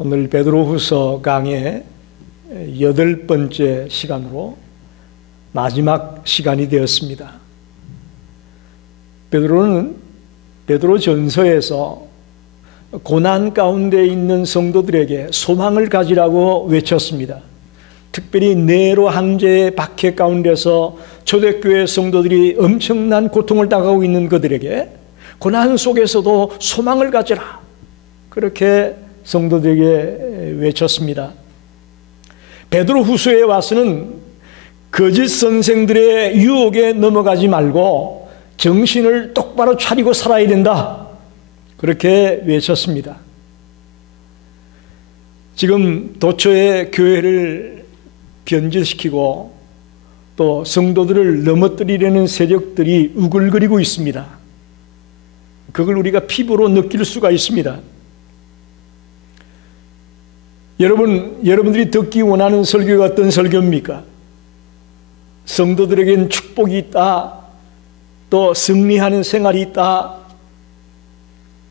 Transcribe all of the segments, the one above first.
오늘 베드로후서 강의 8번째 시간으로 마지막 시간이 되었습니다. 베드로는 베드로전서에서 고난 가운데 있는 성도들에게 소망을 가지라고 외쳤습니다. 특별히 네로 황제의 박해 가운데서 초대교회 성도들이 엄청난 고통을 당하고 있는 그들에게 고난 속에서도 소망을 가지라, 그렇게 성도들에게 외쳤습니다. 베드로후서에 와서는 거짓 선생들의 유혹에 넘어가지 말고 정신을 똑바로 차리고 살아야 된다, 그렇게 외쳤습니다. 지금 도처의 교회를 변질시키고 또 성도들을 넘어뜨리려는 세력들이 우글거리고 있습니다. 그걸 우리가 피부로 느낄 수가 있습니다. 여러분들이 듣기 원하는 설교가 어떤 설교입니까? 성도들에겐 축복이 있다, 또 승리하는 생활이 있다,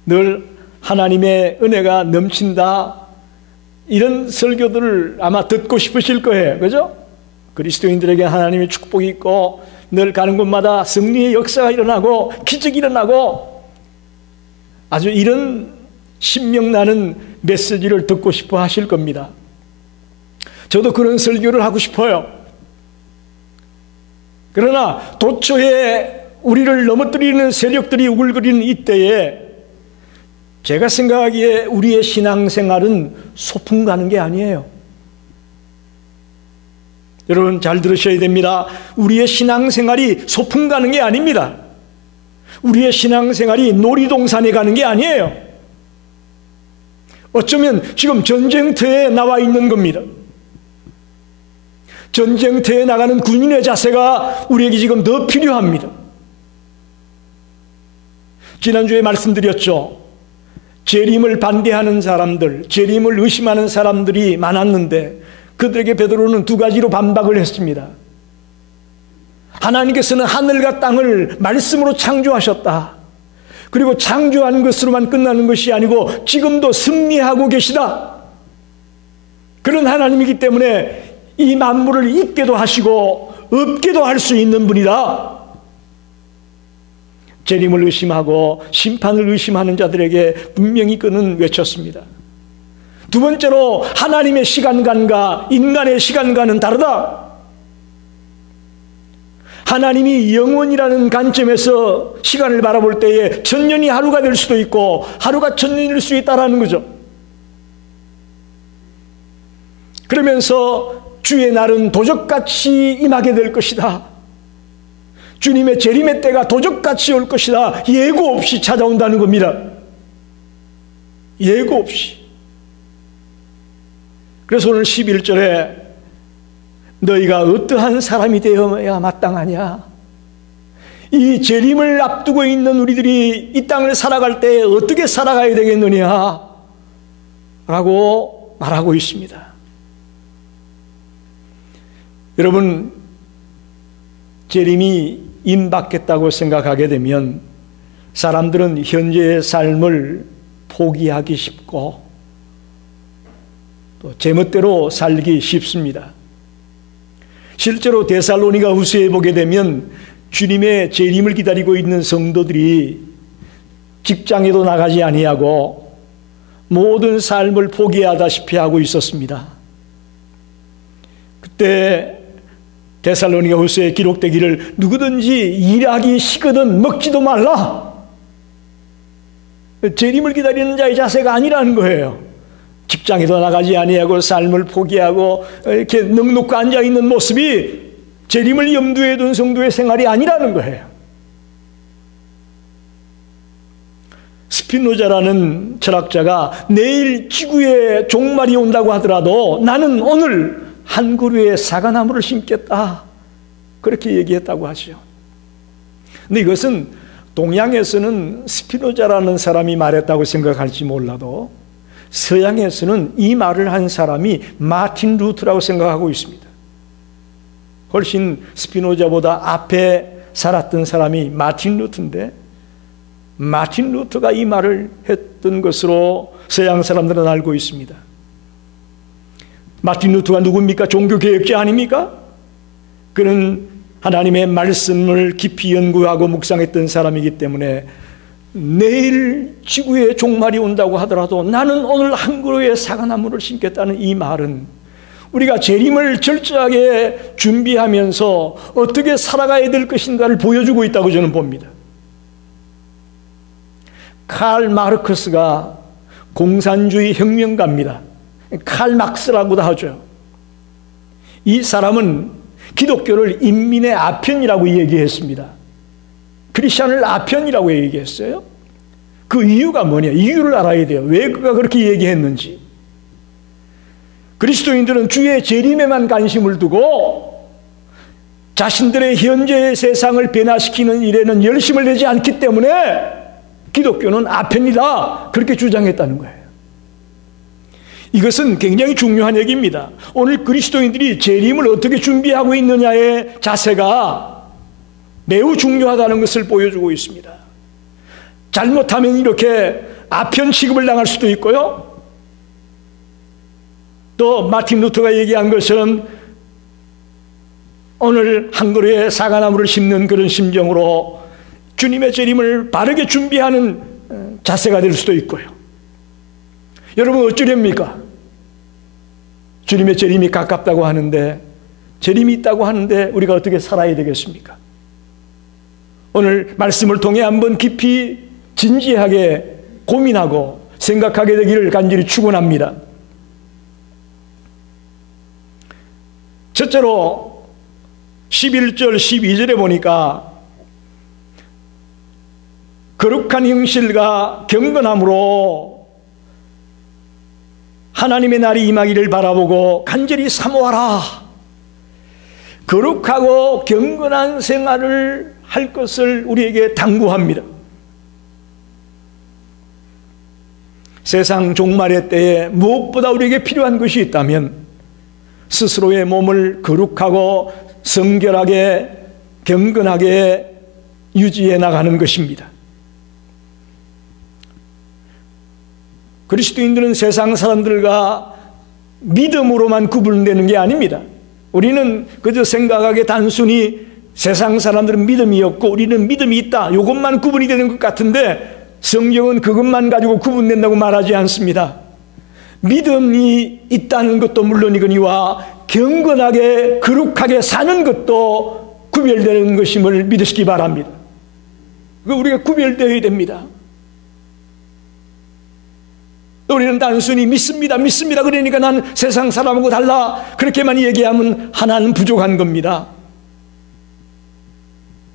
늘 하나님의 은혜가 넘친다, 이런 설교들을 아마 듣고 싶으실 거예요. 그죠? 그리스도인들에게 하나님의 축복이 있고 늘 가는 곳마다 승리의 역사가 일어나고 기적이 일어나고, 아주 이런 신명나는 메시지를 듣고 싶어 하실 겁니다. 저도 그런 설교를 하고 싶어요. 그러나 도처에 우리를 넘어뜨리는 세력들이 우글거리는 이때에 제가 생각하기에 우리의 신앙생활은 소풍 가는 게 아니에요. 여러분 잘 들으셔야 됩니다. 우리의 신앙생활이 소풍 가는 게 아닙니다. 우리의 신앙생활이 놀이동산에 가는 게 아니에요. 어쩌면 지금 전쟁터에 나와 있는 겁니다. 전쟁터에 나가는 군인의 자세가 우리에게 지금 더 필요합니다. 지난주에 말씀드렸죠. 재림을 반대하는 사람들, 재림을 의심하는 사람들이 많았는데 그들에게 베드로는 두 가지로 반박을 했습니다. 하나님께서는 하늘과 땅을 말씀으로 창조하셨다. 그리고 창조한 것으로만 끝나는 것이 아니고 지금도 승리하고 계시다. 그런 하나님이기 때문에 이 만물을 있게도 하시고 없게도 할 수 있는 분이다. 재림을 의심하고 심판을 의심하는 자들에게 분명히 그는 외쳤습니다. 두 번째로 하나님의 시간관과 인간의 시간관은 다르다. 하나님이 영원이라는 관점에서 시간을 바라볼 때에 천년이 하루가 될 수도 있고 하루가 천년일 수 있다는 거죠. 그러면서 주의 날은 도적같이 임하게 될 것이다. 주님의 재림의 때가 도적같이 올 것이다. 예고 없이 찾아온다는 겁니다. 예고 없이. 그래서 오늘 11절에 너희가 어떠한 사람이 되어야 마땅하냐? 이 재림을 앞두고 있는 우리들이 이 땅을 살아갈 때 어떻게 살아가야 되겠느냐? 라고 말하고 있습니다. 여러분, 재림이 임박했다고 생각하게 되면 사람들은 현재의 삶을 포기하기 쉽고 또 제멋대로 살기 쉽습니다. 실제로 데살로니가 후서에 보게 되면 주님의 재림을 기다리고 있는 성도들이 직장에도 나가지 아니하고 모든 삶을 포기하다시피 하고 있었습니다. 그때 데살로니가 후서에 기록되기를 누구든지 일하기 싫거든 먹지도 말라. 재림을 기다리는 자의 자세가 아니라는 거예요. 직장에도 나가지 아니하고 삶을 포기하고 이렇게 넉넉히 앉아있는 모습이 재림을 염두에 둔 성도의 생활이 아니라는 거예요. 스피노자라는 철학자가 내일 지구에 종말이 온다고 하더라도 나는 오늘 한 그루의 사과나무를 심겠다, 그렇게 얘기했다고 하죠. 근데 이것은 동양에서는 스피노자라는 사람이 말했다고 생각할지 몰라도 서양에서는 이 말을 한 사람이 마틴 루터라고 생각하고 있습니다. 훨씬 스피노자보다 앞에 살았던 사람이 마틴 루터인데, 마틴 루터가 이 말을 했던 것으로 서양 사람들은 알고 있습니다. 마틴 루터가 누굽니까? 종교개혁자 아닙니까? 그는 하나님의 말씀을 깊이 연구하고 묵상했던 사람이기 때문에 내일 지구에 종말이 온다고 하더라도 나는 오늘 한 그루의 사과나무를 심겠다는 이 말은 우리가 재림을 철저하게 준비하면서 어떻게 살아가야 될 것인가를 보여주고 있다고 저는 봅니다. 칼 마르크스가 공산주의 혁명가입니다. 칼 막스라고도 하죠. 이 사람은 기독교를 인민의 아편이라고 얘기했습니다. 크리스천을 아편이라고 얘기했어요. 그 이유가 뭐냐? 이유를 알아야 돼요. 왜 그가 그렇게 얘기했는지. 그리스도인들은 주의 재림에만 관심을 두고 자신들의 현재의 세상을 변화시키는 일에는 열심을 내지 않기 때문에 기독교는 아편이다, 그렇게 주장했다는 거예요. 이것은 굉장히 중요한 얘기입니다. 오늘 그리스도인들이 재림을 어떻게 준비하고 있느냐의 자세가 매우 중요하다는 것을 보여주고 있습니다. 잘못하면 이렇게 아편 취급을 당할 수도 있고요. 또 마틴 루터가 얘기한 것은 오늘 한 그루의 사과나무를 심는 그런 심정으로 주님의 재림을 바르게 준비하는 자세가 될 수도 있고요. 여러분 어쩌렵니까? 주님의 재림이 가깝다고 하는데, 재림이 있다고 하는데 우리가 어떻게 살아야 되겠습니까? 오늘 말씀을 통해 한번 깊이 진지하게 고민하고 생각하게 되기를 간절히 축원합니다. 첫째로 11절 12절에 보니까 거룩한 행실과 경건함으로 하나님의 날이 임하기를 바라보고 간절히 사모하라. 거룩하고 경건한 생활을 할 것을 우리에게 당부합니다. 세상 종말의 때에 무엇보다 우리에게 필요한 것이 있다면 스스로의 몸을 거룩하고 성결하게 경건하게 유지해 나가는 것입니다. 그리스도인들은 세상 사람들과 믿음으로만 구분되는 게 아닙니다. 우리는 그저 생각하기에 단순히 세상 사람들은 믿음이 없고 우리는 믿음이 있다, 이것만 구분이 되는 것 같은데 성경은 그것만 가지고 구분된다고 말하지 않습니다. 믿음이 있다는 것도 물론이거니와 경건하게 거룩하게 사는 것도 구별되는 것임을 믿으시기 바랍니다. 우리가 구별되어야 됩니다. 우리는 단순히 믿습니다 그러니까 난 세상 사람하고 달라 그렇게만 얘기하면 하나는 부족한 겁니다.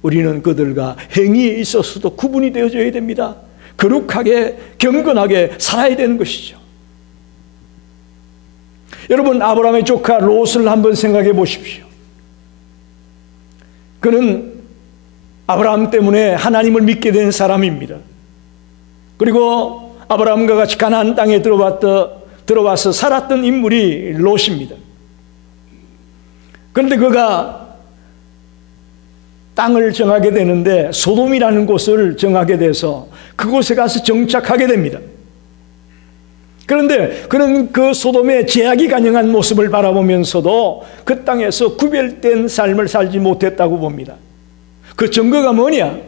우리는 그들과 행위에 있어서도 구분이 되어져야 됩니다. 거룩하게 경건하게 살아야 되는 것이죠. 여러분, 아브라함의 조카 롯을 한번 생각해 보십시오. 그는 아브라함 때문에 하나님을 믿게 된 사람입니다. 그리고 아브라함과 같이 가나안 땅에 들어와서 살았던 인물이 롯입니다. 그런데 그가 땅을 정하게 되는데 소돔이라는 곳을 정하게 돼서 그곳에 가서 정착하게 됩니다. 그런데 그는 그 소돔의 제약이 가능한 모습을 바라보면서도 그 땅에서 구별된 삶을 살지 못했다고 봅니다. 그 증거가 뭐냐?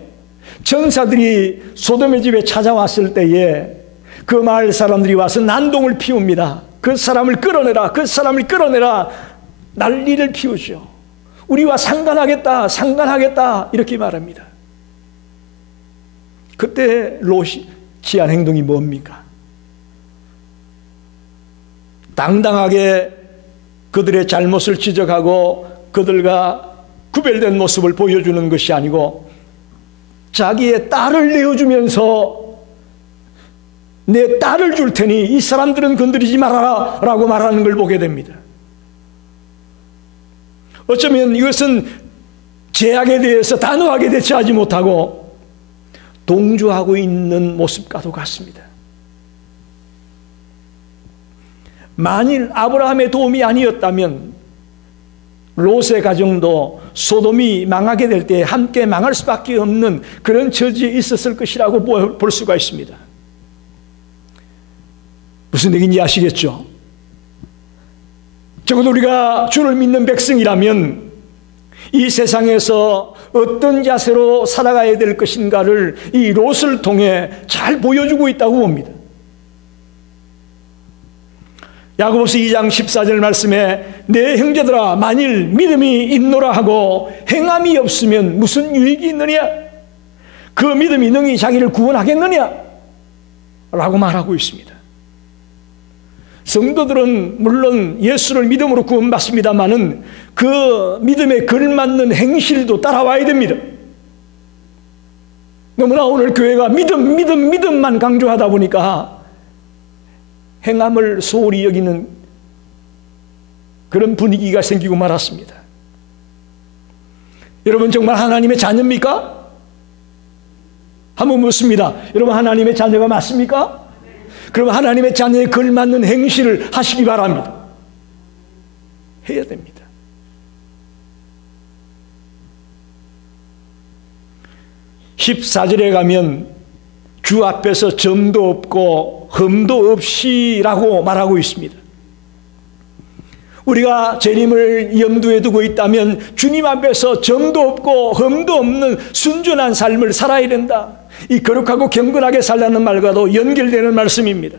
천사들이 소돔의 집에 찾아왔을 때에 그 마을 사람들이 와서 난동을 피웁니다. 그 사람을 끌어내라, 그 사람을 끌어내라, 난리를 피우죠. 우리와 상관하겠다 이렇게 말합니다. 그때 롯이 취한 행동이 뭡니까? 당당하게 그들의 잘못을 지적하고 그들과 구별된 모습을 보여주는 것이 아니고 자기의 딸을 내어주면서 내 딸을 줄 테니 이 사람들은 건드리지 말아라 라고 말하는 걸 보게 됩니다. 어쩌면 이것은 제약에 대해서 단호하게 대처하지 못하고 동조하고 있는 모습과도 같습니다. 만일 아브라함의 도움이 아니었다면 롯의 가정도 소돔이 망하게 될 때 함께 망할 수밖에 없는 그런 처지에 있었을 것이라고 볼 수가 있습니다. 무슨 얘기인지 아시겠죠? 적어도 우리가 주를 믿는 백성이라면 이 세상에서 어떤 자세로 살아가야 될 것인가를 이 롯을 통해 잘 보여주고 있다고 봅니다. 야고보서 2장 14절 말씀에 내 형제들아 만일 믿음이 있노라 하고 행함이 없으면 무슨 유익이 있느냐? 그 믿음이 능히 자기를 구원하겠느냐? 라고 말하고 있습니다. 성도들은 물론 예수를 믿음으로 구원받습니다마는 그 믿음에 걸맞는 행실도 따라와야 됩니다. 너무나 오늘 교회가 믿음만 강조하다 보니까 행함을 소홀히 여기는 그런 분위기가 생기고 말았습니다. 여러분 정말 하나님의 자녀입니까? 한번 묻습니다. 여러분 하나님의 자녀가 맞습니까? 그럼 하나님의 자녀에 걸맞는 행실을 하시기 바랍니다. 해야 됩니다. (14절에) 가면 주 앞에서 점도 없고 흠도 없이라고 말하고 있습니다. 우리가 재림을 염두에 두고 있다면 주님 앞에서 점도 없고 흠도 없는 순전한 삶을 살아야 된다. 이 거룩하고 경건하게 살라는 말과도 연결되는 말씀입니다.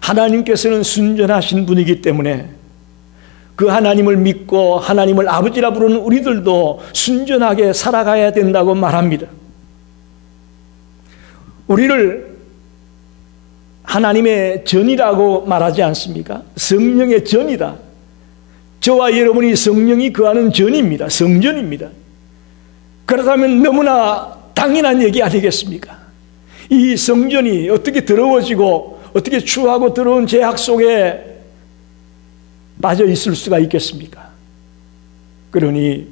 하나님께서는 순전하신 분이기 때문에 그 하나님을 믿고 하나님을 아버지라 부르는 우리들도 순전하게 살아가야 된다고 말합니다. 우리를 하나님의 전이라고 말하지 않습니까? 성령의 전이다. 저와 여러분이 성령이 거하는 전입니다. 성전입니다. 그렇다면 너무나 당연한 얘기 아니겠습니까? 이 성전이 어떻게 더러워지고 어떻게 추하고 더러운 죄악 속에 빠져 있을 수가 있겠습니까? 그러니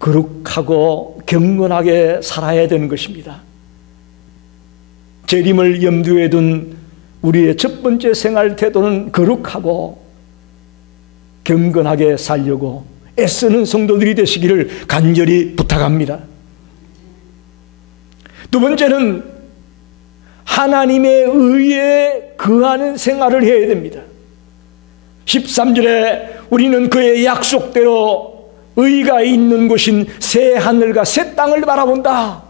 거룩하고 경건하게 살아야 되는 것입니다. 재림을 염두에 둔 우리의 첫 번째 생활 태도는 거룩하고 경건하게 살려고 애쓰는 성도들이 되시기를 간절히 부탁합니다. 두 번째는 하나님의 의에 거하는 생활을 해야 됩니다. 13절에 우리는 그의 약속대로 의가 있는 곳인 새 하늘과 새 땅을 바라본다.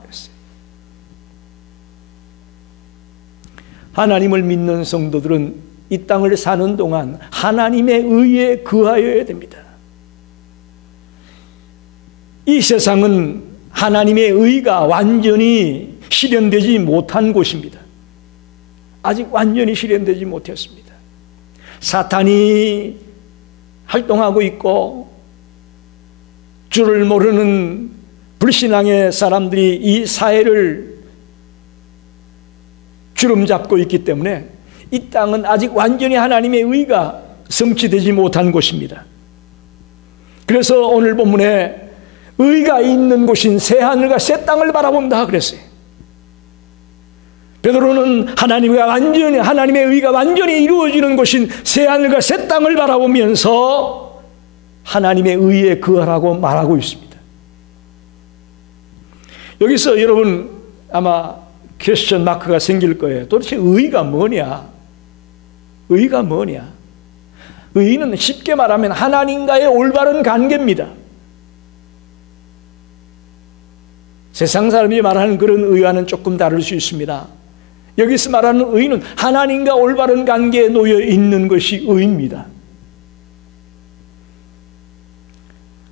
하나님을 믿는 성도들은 이 땅을 사는 동안 하나님의 의에 거하여야 됩니다. 이 세상은 하나님의 의가 완전히 실현되지 못한 곳입니다. 아직 완전히 실현되지 못했습니다. 사탄이 활동하고 있고 주를 모르는 불신앙의 사람들이 이 사회를 주름잡고 있기 때문에 이 땅은 아직 완전히 하나님의 의가 성취되지 못한 곳입니다. 그래서 오늘 본문에 의가 있는 곳인 새 하늘과 새 땅을 바라본다 그랬어요. 베드로는 하나님의 의가 완전히 이루어지는 곳인 새 하늘과 새 땅을 바라보면서 하나님의 의에 거하라고 말하고 있습니다. 여기서 여러분 아마 퀘스천 마크가 생길 거예요. 도대체 의가 뭐냐? 의가 뭐냐? 의는 쉽게 말하면 하나님과의 올바른 관계입니다. 세상 사람이 말하는 그런 의와는 조금 다를 수 있습니다. 여기서 말하는 의는 하나님과 올바른 관계에 놓여 있는 것이 의입니다.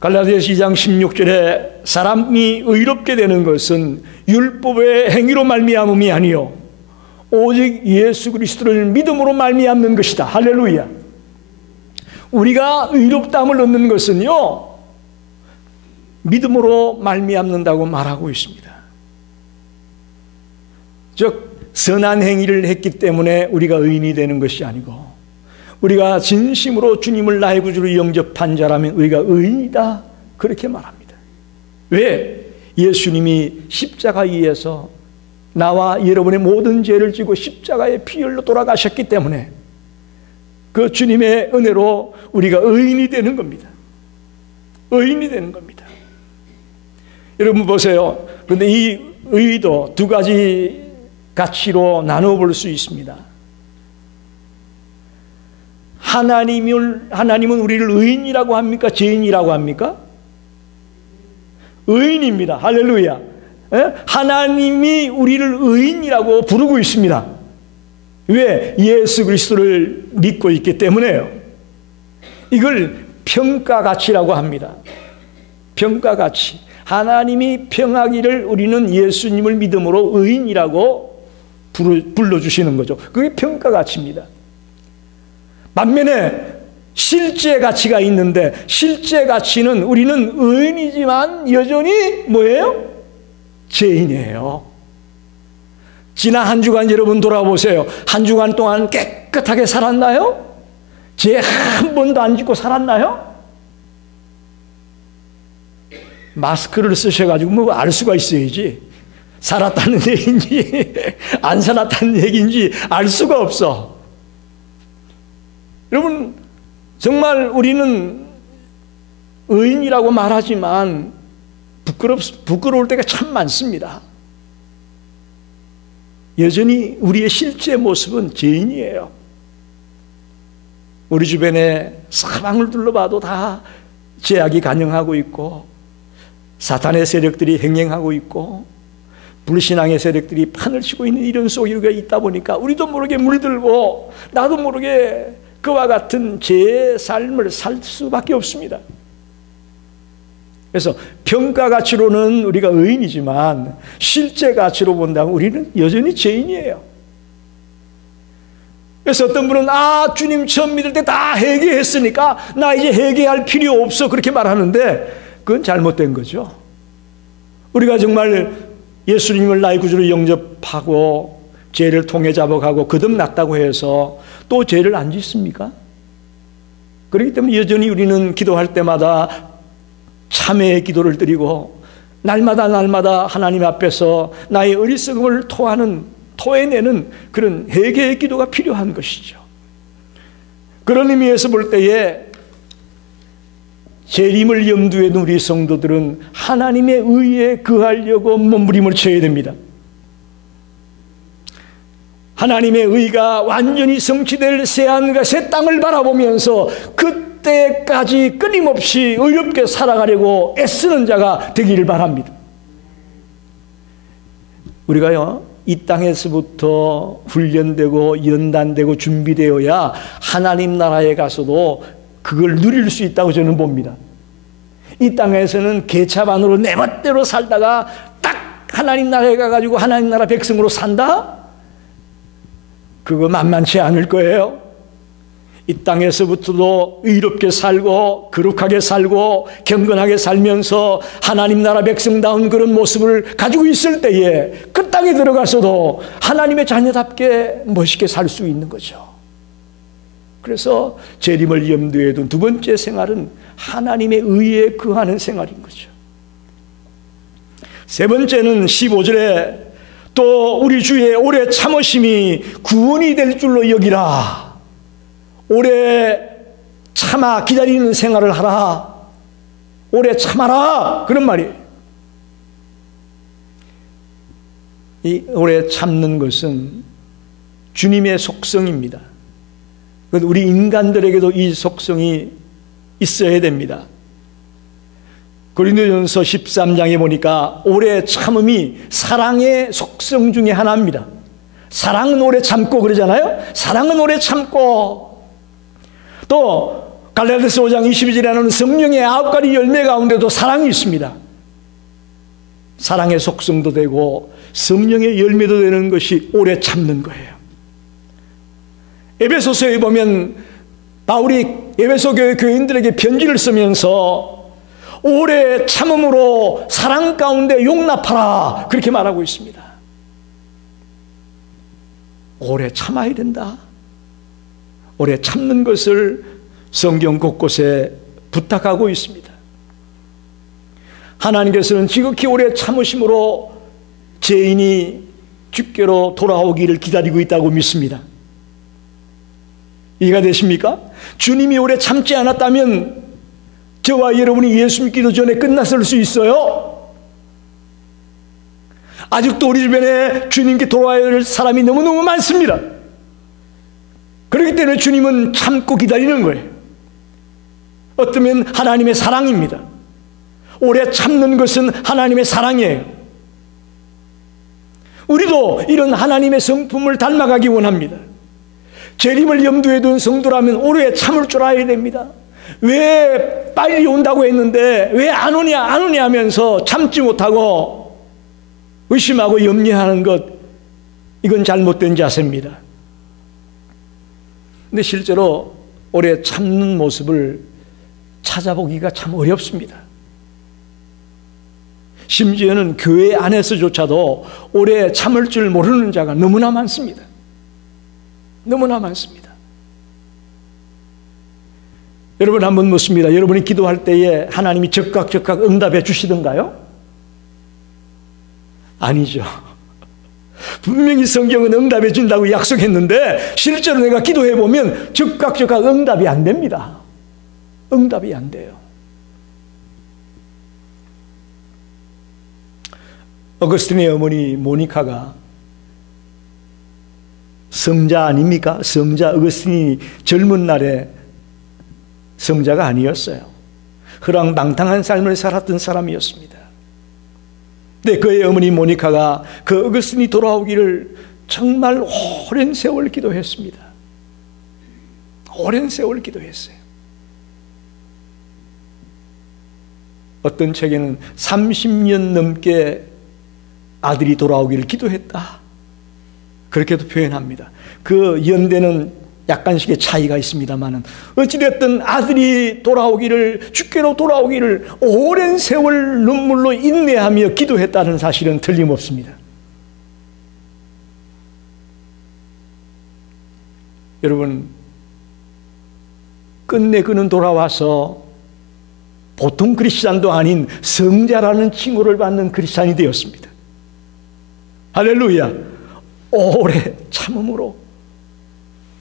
갈라디아서 2장 16절에 사람이 의롭게 되는 것은 율법의 행위로 말미암음이 아니요 오직 예수 그리스도를 믿음으로 말미암는 것이다. 할렐루야. 우리가 의롭다함을 얻는 것은요 믿음으로 말미암는다고 말하고 있습니다. 즉 선한 행위를 했기 때문에 우리가 의인이 되는 것이 아니고 우리가 진심으로 주님을 나의 구주로 영접한 자라면 우리가 의인이다 그렇게 말합니다. 왜? 예수님이 십자가 위에서 나와 여러분의 모든 죄를 지고 십자가의 피 흘려 돌아가셨기 때문에 그 주님의 은혜로 우리가 의인이 되는 겁니다. 의인이 되는 겁니다. 여러분 보세요. 그런데 이 의도 두 가지 가치로 나눠 볼 수 있습니다. 하나님은 우리를 의인이라고 합니까? 죄인이라고 합니까? 의인입니다. 할렐루야. 하나님이 우리를 의인이라고 부르고 있습니다. 왜? 예수 그리스도를 믿고 있기 때문에요. 이걸 평가가치라고 합니다. 평가가치. 하나님이 평하기를 우리는 예수님을 믿음으로 의인이라고 불러주시는 거죠. 그게 평가가치입니다. 반면에 실제 가치가 있는데, 실제 가치는 우리는 의인이지만 여전히 뭐예요? 죄인이에요. 지난 한 주간 여러분 돌아보세요. 한 주간 동안 깨끗하게 살았나요? 죄 한 번도 안 짓고 살았나요? 마스크를 쓰셔가지고 뭐 알 수가 있어야지. 살았다는 얘기인지 안 살았다는 얘기인지 알 수가 없어. 여러분, 정말 우리는 의인이라고 말하지만 부끄러울 때가 참 많습니다. 여전히 우리의 실제 모습은 죄인이에요. 우리 주변에 사방을 둘러봐도 다 죄악이 간영하고 있고, 사탄의 세력들이 행행하고 있고, 불신앙의 세력들이 판을 치고 있는 이런 속에 우리가 있다 보니까 우리도 모르게 물들고 나도 모르게 그와 같은 죄의 삶을 살 수밖에 없습니다. 그래서 평가 가치로는 우리가 의인이지만 실제 가치로 본다면 우리는 여전히 죄인이에요. 그래서 어떤 분은 주님 처음 믿을 때 다 회개했으니까 나 이제 회개할 필요 없어 그렇게 말하는데 그건 잘못된 거죠. 우리가 정말 예수님을 나의 구주로 영접하고 죄를 통해 잡아가고 거듭났다고 해서 또 죄를 안 짓습니까? 그렇기 때문에 여전히 우리는 기도할 때마다 참회의 기도를 드리고 날마다 하나님 앞에서 나의 어리석음을 토해내는 그런 회개의 기도가 필요한 것이죠. 그런 의미에서 볼 때에 재림을 염두에 둔 우리 성도들은 하나님의 의에 거하려고 몸부림을 쳐야 됩니다. 하나님의 의가 완전히 성취될 새하늘과 새 땅을 바라보면서 그때까지 끊임없이 의롭게 살아가려고 애쓰는 자가 되기를 바랍니다. 우리가요, 이 땅에서부터 훈련되고 연단되고 준비되어야 하나님 나라에 가서도 그걸 누릴 수 있다고 저는 봅니다. 이 땅에서는 개차반으로 내 멋대로 살다가 딱 하나님 나라에 가가지고 하나님 나라 백성으로 산다? 그거 만만치 않을 거예요. 이 땅에서부터도 의롭게 살고 거룩하게 살고 경건하게 살면서 하나님 나라 백성다운 그런 모습을 가지고 있을 때에 그 땅에 들어가서도 하나님의 자녀답게 멋있게 살 수 있는 거죠. 그래서 재림을 염두에 둔 두 번째 생활은 하나님의 의에 거하는 생활인 거죠. 세 번째는 15절에 또 우리 주의 오래 참으심이 구원이 될 줄로 여기라. 오래 참아 기다리는 생활을 하라. 오래 참아라. 그런 말이에요. 이 오래 참는 것은 주님의 속성입니다. 우리 인간들에게도 이 속성이 있어야 됩니다. 고린도전서 13장에 보니까 오래 참음이 사랑의 속성 중에 하나입니다. 사랑은 오래 참고 그러잖아요. 사랑은 오래 참고, 또 갈라디아서 5장 22절에 나오는 성령의 9가지 열매 가운데도 사랑이 있습니다. 사랑의 속성도 되고 성령의 열매도 되는 것이 오래 참는 거예요. 에베소서에 보면 바울이 에베소 교회 교인들에게 편지를 쓰면서 오래 참음으로 사랑 가운데 용납하라 그렇게 말하고 있습니다. 오래 참아야 된다. 오래 참는 것을 성경 곳곳에 부탁하고 있습니다. 하나님께서는 지극히 오래 참으심으로 죄인이 주께로 돌아오기를 기다리고 있다고 믿습니다. 이해가 되십니까? 주님이 오래 참지 않았다면 저와 여러분이 예수 믿기도 전에 끝났을 수 있어요. 아직도 우리 주변에 주님께 돌아와야 할 사람이 너무너무 많습니다. 그렇기 때문에 주님은 참고 기다리는 거예요. 어쩌면 하나님의 사랑입니다. 오래 참는 것은 하나님의 사랑이에요. 우리도 이런 하나님의 성품을 닮아가기 원합니다. 재림을 염두에 둔 성도라면 오래 참을 줄 알아야 됩니다. 왜 빨리 온다고 했는데 왜 안 오냐 하면서 참지 못하고 의심하고 염려하는 것, 이건 잘못된 자세입니다. 근데 실제로 오래 참는 모습을 찾아보기가 참 어렵습니다. 심지어는 교회 안에서조차도 오래 참을 줄 모르는 자가 너무나 많습니다. 너무나 많습니다. 여러분, 한번 묻습니다. 여러분이 기도할 때에 하나님이 즉각 응답해 주시던가요? 아니죠. 분명히 성경은 응답해 준다고 약속했는데 실제로 내가 기도해 보면 즉각 응답이 안 됩니다. 응답이 안 돼요. 어거스틴의 어머니 모니카가 성자 아닙니까? 성자 어거스틴이 젊은 날에 성자가 아니었어요. 허랑방탕한 삶을 살았던 사람이었습니다. 근데 그의 어머니 모니카가 그 어거스틴이 돌아오기를 정말 오랜 세월 기도했습니다. 오랜 세월 기도했어요. 어떤 책에는 30년 넘게 아들이 돌아오기를 기도했다, 그렇게도 표현합니다. 그 연대는 약간씩의 차이가 있습니다만 어찌됐든 아들이 돌아오기를, 주께로 돌아오기를 오랜 세월 눈물로 인내하며 기도했다는 사실은 틀림없습니다. 여러분, 끝내 그는 돌아와서 보통 크리스찬도 아닌 성자라는 칭호를 받는 크리스찬이 되었습니다. 할렐루야. 오래 참음으로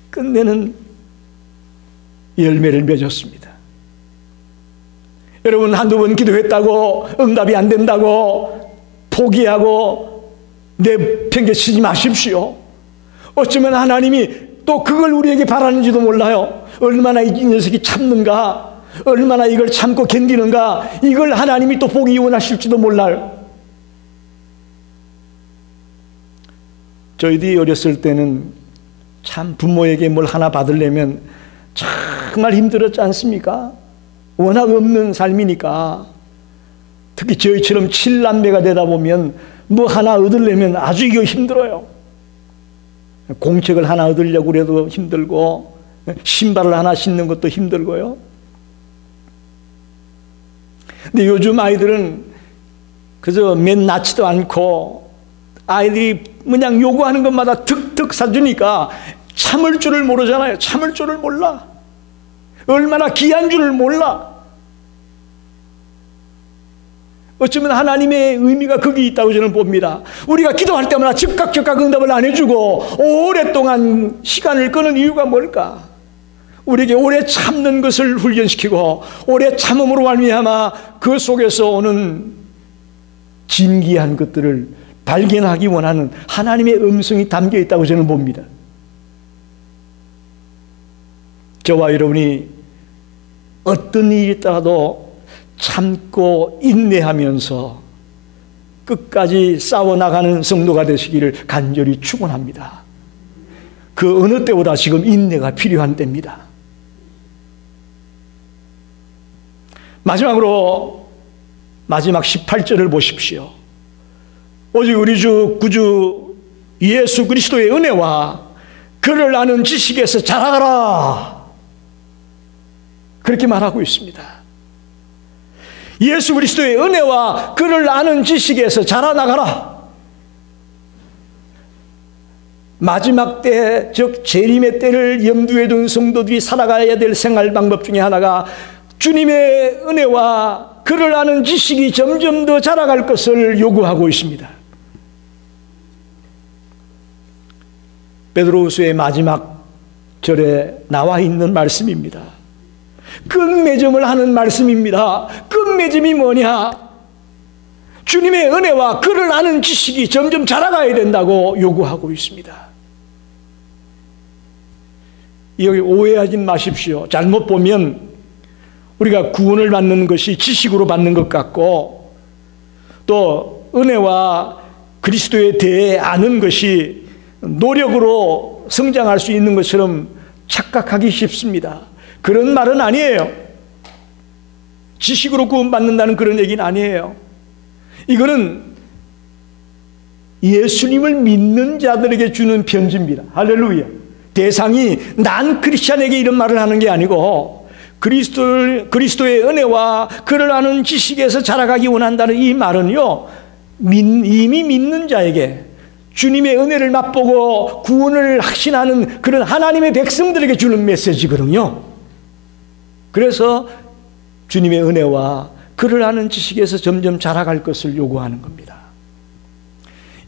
끝내는 열매를 맺었습니다. 여러분, 한두 번 기도했다고 응답이 안 된다고 포기하고 내팽개치지 마십시오. 어쩌면 하나님이 또 그걸 우리에게 바라는지도 몰라요. 얼마나 이 녀석이 참는가, 얼마나 이걸 참고 견디는가, 이걸 하나님이 또 보기 원하실지도 몰라요. 저희들이 어렸을 때는 참 부모에게 뭘 하나 받으려면 정말 힘들었지 않습니까? 워낙 없는 삶이니까. 특히 저희처럼 7남매가 되다 보면 뭐 하나 얻으려면 아주 이거 힘들어요. 공책을 하나 얻으려고 그래도 힘들고, 신발을 하나 신는 것도 힘들고요. 근데 요즘 아이들은 그저 맨 낳지도 않고 아이들이 그냥 요구하는 것마다 득득 사주니까 참을 줄을 모르잖아요. 참을 줄을 몰라. 얼마나 귀한 줄을 몰라. 어쩌면 하나님의 의미가 거기 있다고 저는 봅니다. 우리가 기도할 때마다 즉각 응답을 안 해주고 오랫동안 시간을 끄는 이유가 뭘까? 우리에게 오래 참는 것을 훈련시키고 오래 참음으로 말미암아 그 속에서 오는 진귀한 것들을 발견하기 원하는 하나님의 음성이 담겨 있다고 저는 봅니다. 저와 여러분이 어떤 일이 있더라도 참고 인내하면서 끝까지 싸워나가는 성도가 되시기를 간절히 축원합니다. 그 어느 때보다 지금 인내가 필요한 때입니다. 마지막으로 마지막 18절을 보십시오. 오직 우리 주 구주 예수 그리스도의 은혜와 그를 아는 지식에서 자라가라, 그렇게 말하고 있습니다. 예수 그리스도의 은혜와 그를 아는 지식에서 자라나가라. 마지막 때, 즉 재림의 때를 염두에 둔 성도들이 살아가야 될 생활 방법 중에 하나가 주님의 은혜와 그를 아는 지식이 점점 더 자라갈 것을 요구하고 있습니다. 베드로후서의 마지막 절에 나와 있는 말씀입니다. 끝맺음을 하는 말씀입니다. 끝맺음이 뭐냐? 주님의 은혜와 그를 아는 지식이 점점 자라가야 된다고 요구하고 있습니다. 여기 오해하지 마십시오. 잘못 보면 우리가 구원을 받는 것이 지식으로 받는 것 같고 또 은혜와 그리스도에 대해 아는 것이 노력으로 성장할 수 있는 것처럼 착각하기 쉽습니다. 그런 말은 아니에요. 지식으로 구원받는다는 그런 얘기는 아니에요. 이거는 예수님을 믿는 자들에게 주는 편지입니다. 할렐루야. 대상이 난 크리스찬에게 이런 말을 하는 게 아니고 그리스도의 은혜와 그를 아는 지식에서 자라가기 원한다는 이 말은요, 이미 믿는 자에게 주님의 은혜를 맛보고 구원을 확신하는 그런 하나님의 백성들에게 주는 메시지거든요. 그래서 주님의 은혜와 그를 아는 지식에서 점점 자라갈 것을 요구하는 겁니다.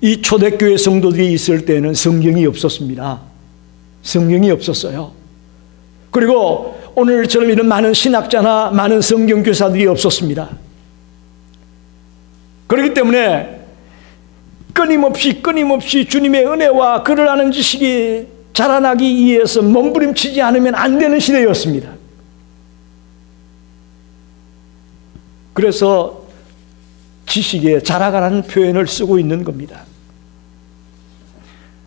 이 초대교회 성도들이 있을 때는 성경이 없었습니다. 성경이 없었어요. 그리고 오늘처럼 이런 많은 신학자나 많은 성경교사들이 없었습니다. 그렇기 때문에 끊임없이 주님의 은혜와 그를 아는 지식이 자라나기 위해서 몸부림치지 않으면 안 되는 시대였습니다. 그래서 지식에 자라가라는 표현을 쓰고 있는 겁니다.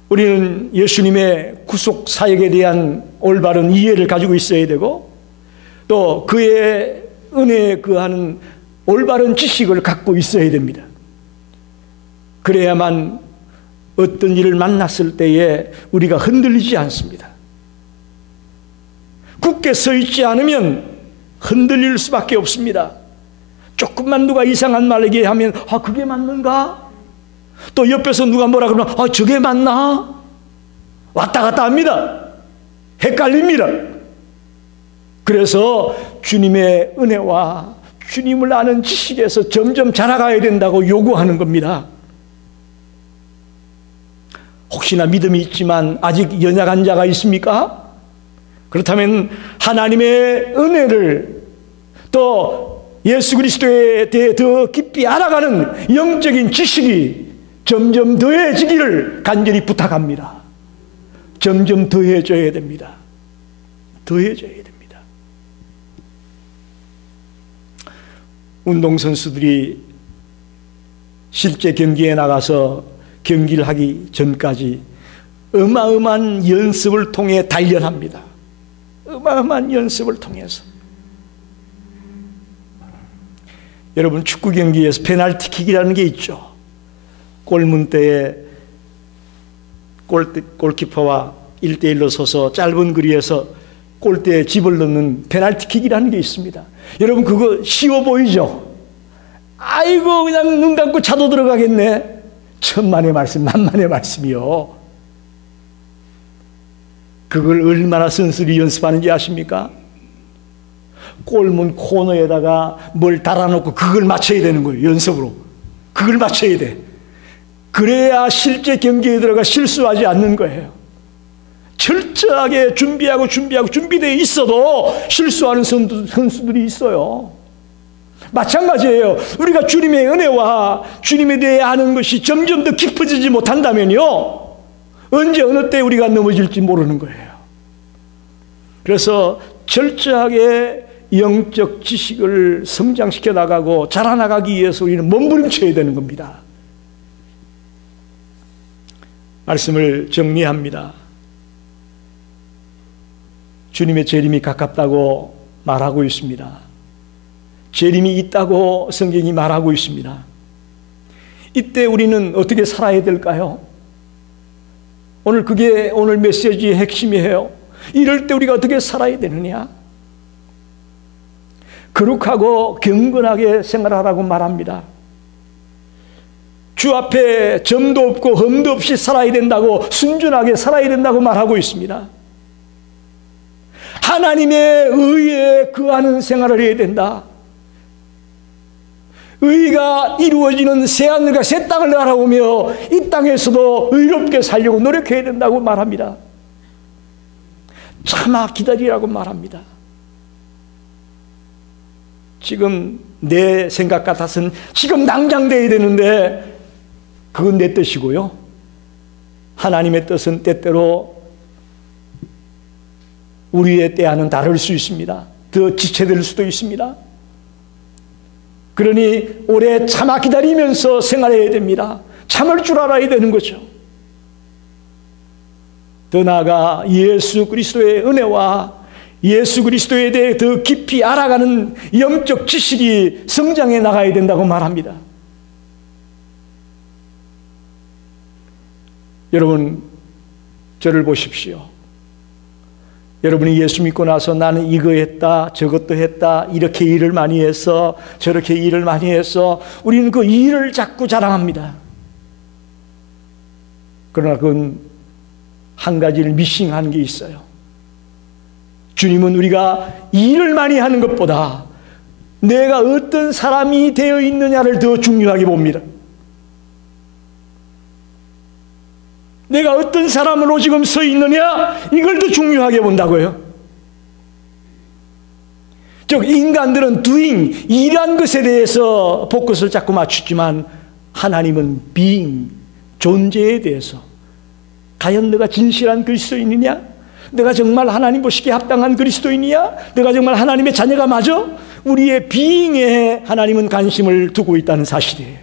우리는 예수님의 구속 사역에 대한 올바른 이해를 가지고 있어야 되고 또 그의 은혜에 그하는 올바른 지식을 갖고 있어야 됩니다. 그래야만 어떤 일을 만났을 때에 우리가 흔들리지 않습니다. 굳게 서 있지 않으면 흔들릴 수밖에 없습니다. 조금만 누가 이상한 말 얘기하면 그게 맞는가? 또 옆에서 누가 뭐라 그러면 저게 맞나? 왔다 갔다 합니다. 헷갈립니다. 그래서 주님의 은혜와 주님을 아는 지식에서 점점 자라가야 된다고 요구하는 겁니다. 혹시나 믿음이 있지만 아직 연약한 자가 있습니까? 그렇다면 하나님의 은혜를 또 예수 그리스도에 대해 더 깊이 알아가는 영적인 지식이 점점 더해지기를 간절히 부탁합니다. 점점 더해져야 됩니다. 더해져야 됩니다. 운동선수들이 실제 경기에 나가서 경기를 하기 전까지 어마어마한 연습을 통해 단련합니다. 어마어마한 연습을 통해서. 여러분, 축구 경기에서 페널티킥이라는 게 있죠. 골문대에 골키퍼와 1대1로 서서 짧은 거리에서 골대에 집을 넣는 페널티킥이라는 게 있습니다. 여러분, 그거 쉬워 보이죠? 아이고 그냥 눈 감고 차도 들어가겠네. 천만의 말씀, 만만의 말씀이요. 그걸 얼마나 선수들이 연습하는지 아십니까? 골문 코너에다가 뭘 달아놓고 그걸 맞춰야 되는 거예요. 연습으로. 그걸 맞춰야 돼. 그래야 실제 경기에 들어가 실수하지 않는 거예요. 철저하게 준비하고 준비되어 있어도 실수하는 선수들이 있어요. 마찬가지예요. 우리가 주님의 은혜와 주님에 대해 아는 것이 점점 더 깊어지지 못한다면요, 언제 어느 때 우리가 넘어질지 모르는 거예요. 그래서 철저하게 영적 지식을 성장시켜 나가고 자라나가기 위해서 우리는 몸부림쳐야 되는 겁니다. 말씀을 정리합니다. 주님의 재림이 가깝다고 말하고 있습니다. 재림이 있다고 성경이 말하고 있습니다. 이때 우리는 어떻게 살아야 될까요? 그게 오늘 메시지의 핵심이에요. 이럴 때 우리가 어떻게 살아야 되느냐? 거룩하고 경건하게 생활하라고 말합니다. 주 앞에 점도 없고 흠도 없이 살아야 된다고, 순전하게 살아야 된다고 말하고 있습니다. 하나님의 의에 거하는 생활을 해야 된다. 의가 이루어지는 새하늘과 새 땅을 바라보며 이 땅에서도 의롭게 살려고 노력해야 된다고 말합니다. 참아 기다리라고 말합니다. 지금 내 생각 같아서는 지금 당장 돼야 되는데 그건 내 뜻이고요. 하나님의 뜻은 때때로 우리의 때와는 다를 수 있습니다. 더 지체될 수도 있습니다. 그러니 오래 참아 기다리면서 생활해야 됩니다. 참을 줄 알아야 되는 거죠. 더 나아가 예수 그리스도의 은혜와 예수 그리스도에 대해 더 깊이 알아가는 영적 지식이 성장해 나가야 된다고 말합니다. 여러분, 저를 보십시오. 여러분이 예수 믿고 나서 나는 이거 했다, 저것도 했다, 이렇게 일을 많이 해서 저렇게 일을 많이 해서 우리는 그 일을 자꾸 자랑합니다. 그러나 그건 한 가지를 미싱하는 게 있어요. 주님은 우리가 일을 많이 하는 것보다 내가 어떤 사람이 되어 있느냐를 더 중요하게 봅니다. 내가 어떤 사람으로 지금 서 있느냐, 이걸 더 중요하게 본다고요. 즉 인간들은 doing, 일한 것에 대해서 포커스를 자꾸 맞추지만 하나님은 being, 존재에 대해서 과연 내가 진실한 그리스도인이냐? 내가 정말 하나님 보시기에 합당한 그리스도인이야? 내가 정말 하나님의 자녀가 맞아? 우리의 being에 하나님은 관심을 두고 있다는 사실이에요.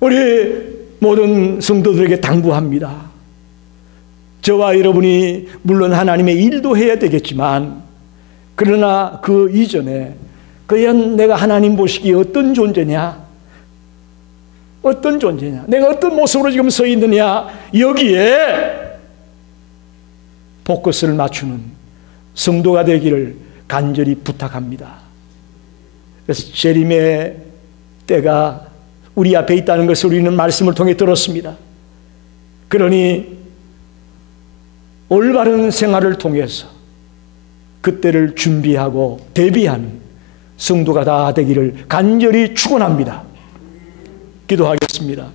우리 모든 성도들에게 당부합니다. 저와 여러분이 물론 하나님의 일도 해야 되겠지만, 그러나 그 이전에 과연 내가 하나님 보시기에 어떤 존재냐? 어떤 존재냐? 내가 어떤 모습으로 지금 서 있느냐? 여기에 포커스를 맞추는 성도가 되기를 간절히 부탁합니다. 그래서 재림의 때가 우리 앞에 있다는 것을 우리는 말씀을 통해 들었습니다. 그러니 올바른 생활을 통해서 그때를 준비하고 대비하는 성도가 다 되기를 간절히 축원합니다. 기도하겠습니다.